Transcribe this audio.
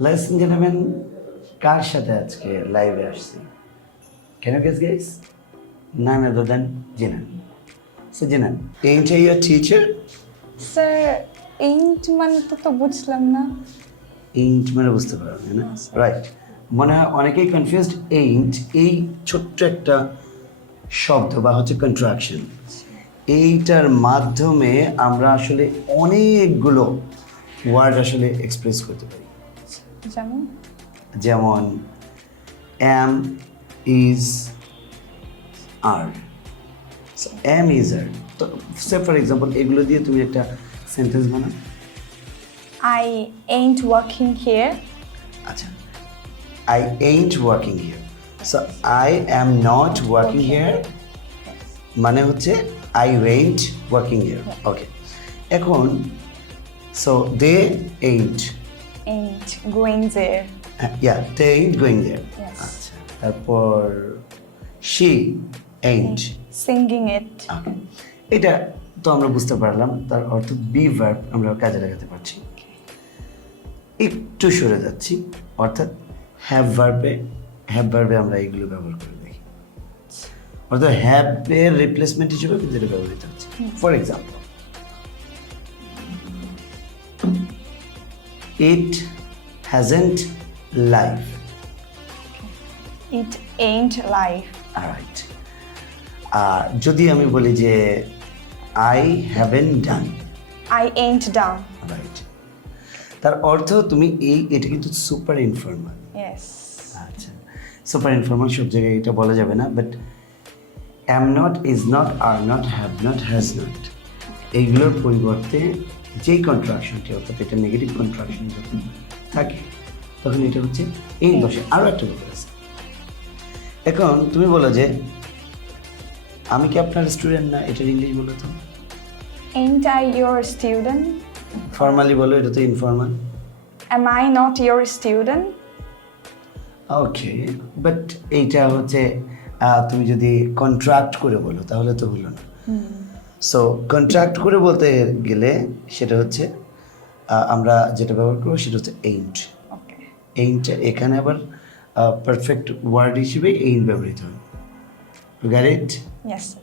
Ladies and gentlemen, কার সাথে আজকে লাইভে আসছি? Can you guess, guys? None other than Jinan. So Jinan, ain't I your teacher? Sir ain't মানে তো বুঝলাম না। Ain't মানে বুঝতে পারবে না, রাইট? মনে হয় অনেকেই কনফিউজড। ain't এই ছোট্ট একটা শব্দ বা হচ্ছে কন্ট্রাকশন, এইটার মাধ্যমে আমরা আসলে অনেকগুলো ওয়ার্ড আসলে এক্সপ্রেস করতে পারি। যেমন যেমন am, is, are. So am, is, are. তো সে ফর এক্সাম্পল এগুলো দিয়ে তুমি একটা সেন্টেন্স বানাও। I ain't working here. আচ্ছা, I ain't working here. So I am not working here মানে হচ্ছে I ain't working here. ওকে, এখন so they ain't going there. yeah, they ain't going there. Yes. আচ্ছা, তারপর she ain't Singing it. okay. এটা তো আমরা বুঝতে পারলাম, তার অর্থ বি ভার্ব আমরা কাজে লাগাতে পারছি। একটু সরে যাচ্ছি, অর্থাৎ হ্যাভ ভার্বে আমরা এগুলো ব্যবহার করে দেখি, অর্থাৎ হ্যাভ এর রিপ্লেসমেন্ট হিসেবে কিন্তু এটা ব্যবহৃত হচ্ছে। For example, it hasn't life. It ain't life. Right. আর যদি আমি বলি যে I haven't done, I ain't done. Right, তার অর্থ তুমি এটা কিন্তু সুপার ইনফর্মাল। Yes. আচ্ছা, সুপার ইনফর্মাল সব জায়গায় এটা বলা যাবে না, but am not, is not, are not, have not, has not, এইগুলোর পরিবর্তে যেই কন্ট্রাকশনটি, অর্থাৎ এটা নেগেটিভ কন্ট্রাকশন যখন থাকে তখন এটা হচ্ছে এই বসে। আরও একটা ব্যাপার আছে, এখন তুমি বলো যে আমি কি আপনার স্টুডেন্ট না, এটার ইংলিশ বলো তো। Ain't I your student? Formally বলো, এটা তো informal. Am I not your student? Okay, but এইটা হচ্ছে তুমি যদি কন্ট্রাক্ট করে বলো তাহলে তো হলো না। সো কন্ট্রাক্ট করে বলতে গেলে সেটা হচ্ছে আমরা যেটা ব্যবহার করবো সেটা হচ্ছে ain't. Okay. ain't এখানে আবার পারফেক্ট ওয়ার্ড হিসেবে ain't ব্যবহৃত হয়। You get it? Yes, sir.